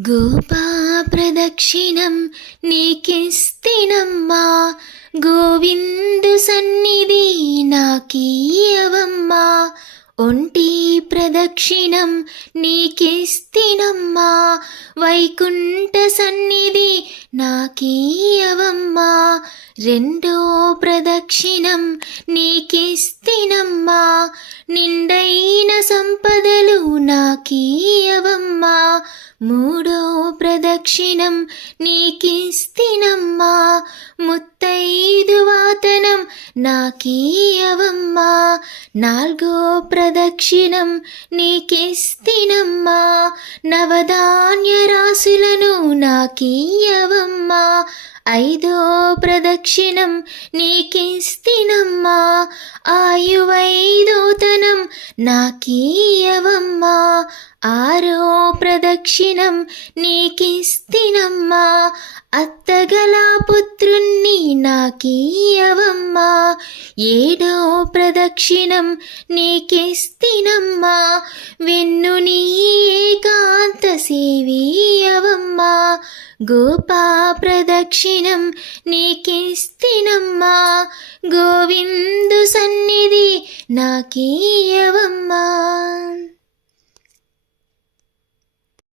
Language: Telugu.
గోపా ప్రదక్షిణం నీకిస్తినమ్మా, గోవిందు సన్నిధి నాకీయవమ్మా. ఒంటి ప్రదక్షిణం నీకిస్తినమ్మా, వైకుంఠ సన్నిధి నాకీయవమ్మా. రెండో ప్రదక్షిణం నీకిస్తినమ్మా, నిండైన సంపదలు నాకీయవమ్మా. మూడో ప్రదక్షిణం నీకిస్తినమ్మా, ముత్తైదు వాతనం నాకీయవమ్మా. నాలుగో ప్రదక్షిణం నీకిస్తినమ్మా, నవధాన్య రాశులను నాకీయవమ్మా. ఐదో ప్రదక్షిణం నీకిస్తినమ్మా, ఆయువైదోతనం నాకీయవమ్మా. ఆరో ప్రదక్షిణం నీకిస్తినమ్మా, అత్తగల పుత్రుణ్ణి నాకీయవమ్మా. ఏడో ప్రదక్షిణం నీకిస్తినమ్మా, వెన్నుని ఏకాంత సేవీయవమ్మా. గోపా ప్రదక్షిణం నీకిస్తినమ్మా, గోవిందు సన్నిధి నాకీయవమ్మా.